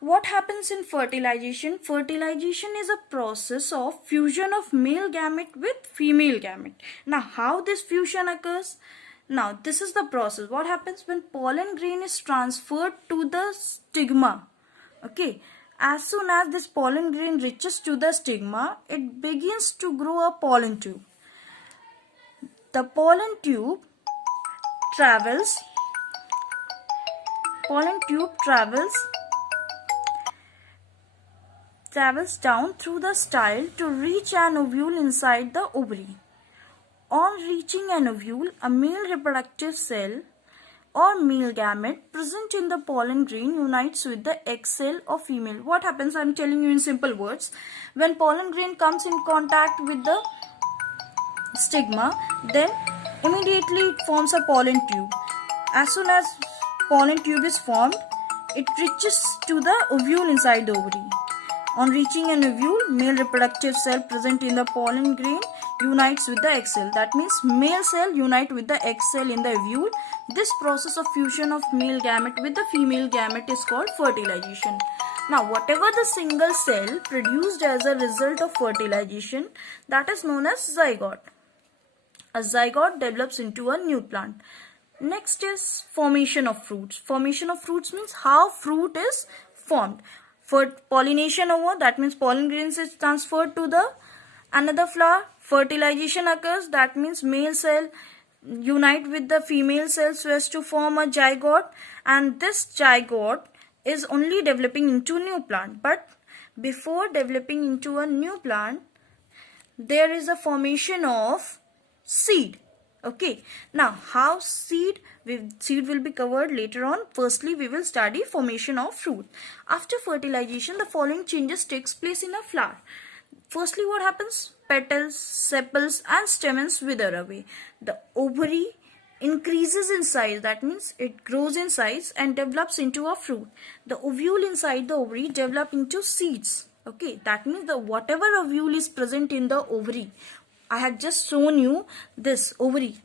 What happens in fertilization? Fertilization is a process of fusion of male gamete with female gamete. Now, how this fusion occurs? Now, this is the process. What happens when pollen grain is transferred to the stigma? Okay, as soon as this pollen grain reaches to the stigma, it begins to grow a pollen tube. The pollen tube travels down through the style to reach an ovule inside the ovary. On reaching an ovule, a male reproductive cell or male gamete present in the pollen grain unites with the egg cell of female. What happens? I am telling you in simple words. When pollen grain comes in contact with the stigma, then immediately it forms a pollen tube. As soon as pollen tube is formed, it reaches to the ovule inside the ovary. On reaching an ovule, male reproductive cell present in the pollen grain unites with the egg cell. That means male cell unite with the egg cell in the ovule. This process of fusion of male gamete with the female gamete is called fertilization. Now, whatever the single cell produced as a result of fertilization, that is known as zygote. A zygote develops into a new plant. Next is formation of fruits. Formation of fruits means how fruit is formed. For pollination over, that means pollen grains is transferred to the another flower. Fertilization occurs, that means male cell unite with the female cell so as to form a zygote, and this zygote is only developing into new plant. But before developing into a new plant, there is a formation of seed. Okay, now how seed will be covered later on. Firstly, we will study formation of fruit. After fertilization, the following changes takes place in a flower. Firstly, what happens? Petals, sepals and stamens wither away. The ovary increases in size, that means it grows in size and develops into a fruit. The ovule inside the ovary develop into seeds. Okay, that means the whatever ovule is present in the ovary, I had just shown you this ovary.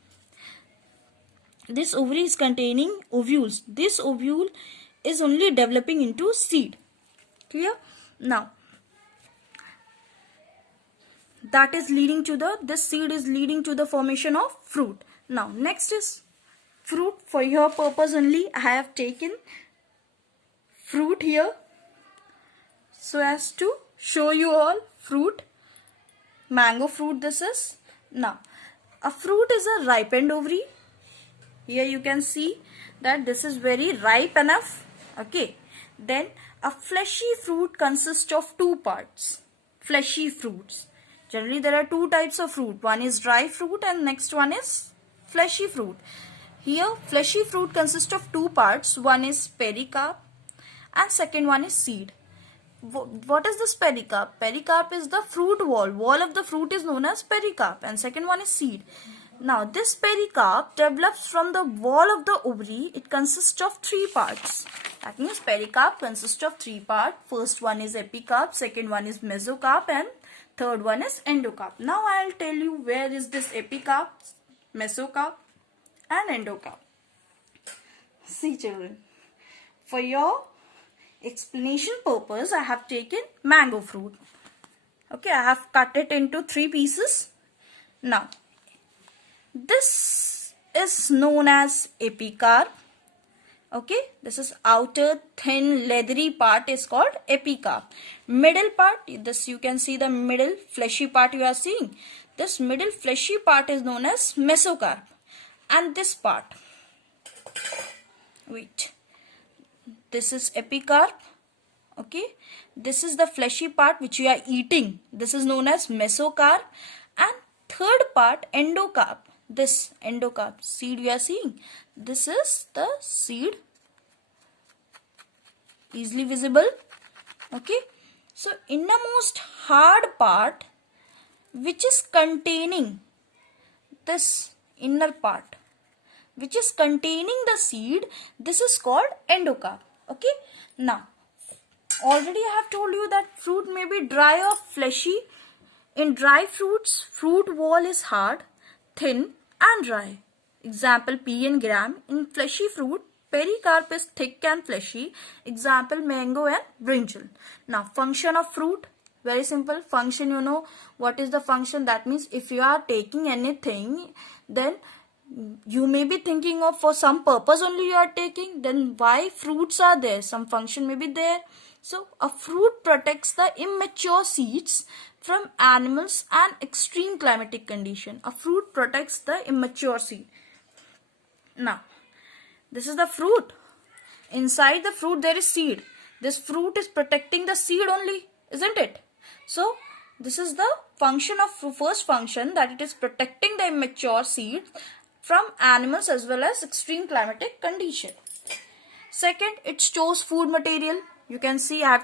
This ovary is containing ovules. This ovule is only developing into seed. Clear? Now, that is leading to this seed is leading to the formation of fruit. Now, next is fruit. For your purpose only, I have taken fruit here so as to show you all fruit. Mango fruit this is. Now, a fruit is a ripened ovary. Here you can see that this is very ripe enough. Okay. Then a fleshy fruit consists of two parts. Fleshy fruits. Generally there are two types of fruit. One is dry fruit and next one is fleshy fruit. Here fleshy fruit consists of two parts. One is pericarp and second one is seed. What is this pericarp? Pericarp is the fruit wall. Wall of the fruit is known as pericarp and second one is seed. Now this pericarp develops from the wall of the ovary. It consists of three parts. That means pericarp consists of three parts. First one is epicarp, second one is mesocarp and third one is endocarp. Now I will tell you where is this epicarp, mesocarp and endocarp. See children, for your explanation purpose, I have taken mango fruit. Okay, I have cut it into three pieces. Now, this is known as epicarp. Okay, this is outer thin leathery part is called epicarp. Middle part, this you can see the middle fleshy part you are seeing. This middle fleshy part is known as mesocarp. And this part, wait, this is epicarp. Okay, this is the fleshy part which you are eating. This is known as mesocarp. And third part, endocarp. This endocarp seed you are seeing. This is the seed, easily visible. Okay, so innermost hard part which is containing this inner part which is containing the seed, this is called endocarp. Okay, now already I have told you that fruit may be dry or fleshy. In dry fruits, fruit wall is hard, thin and dry. Example, pea and gram. In fleshy fruit, pericarp is thick and fleshy. Example, mango and brinjal. Now, function of fruit. Very simple. Function, you know what is the function? That means if you are taking anything, then you may be thinking of for some purpose only you are taking. Then why fruits are there? Some function may be there. So, a fruit protects the immature seeds from animals and extreme climatic condition. A fruit protects the immature seed. Now, this is the fruit. Inside the fruit there is seed. This fruit is protecting the seed only, isn't it? So, this is the function of first function, that it is protecting the immature seed from animals as well as extreme climatic condition. Second, it stores food material. You can see I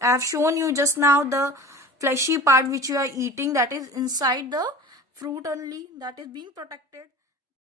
have shown you just now the fleshy part which you are eating, that is inside the fruit only, that is being protected.